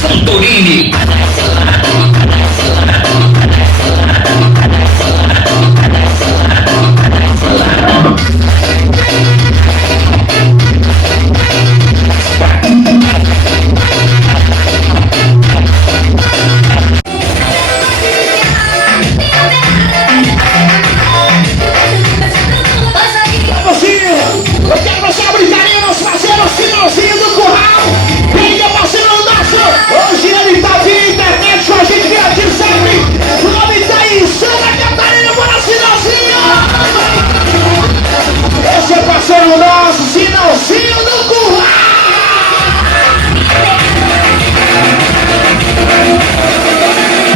Santorini. Eu quero deixar brincadeira, parceiros, finalzinho do curral. Ele é parceiro nosso. Hoje ele tá via internet com a gente criativo sempre. O nome tá aí, Santa Catarina, bora finalzinho. Esse é parceiro nosso, finalzinho do curral.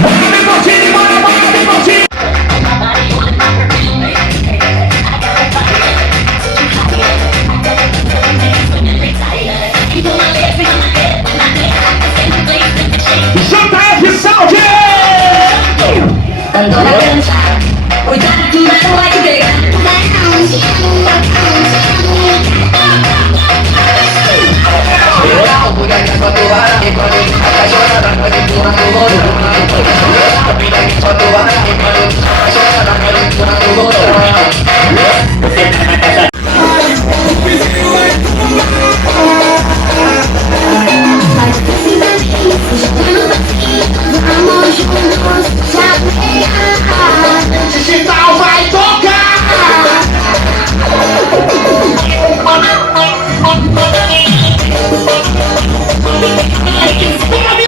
Bora, Botinho, bora, Botinho. JF Saúde! Andou a cantar, cuidado que não vai te pegar.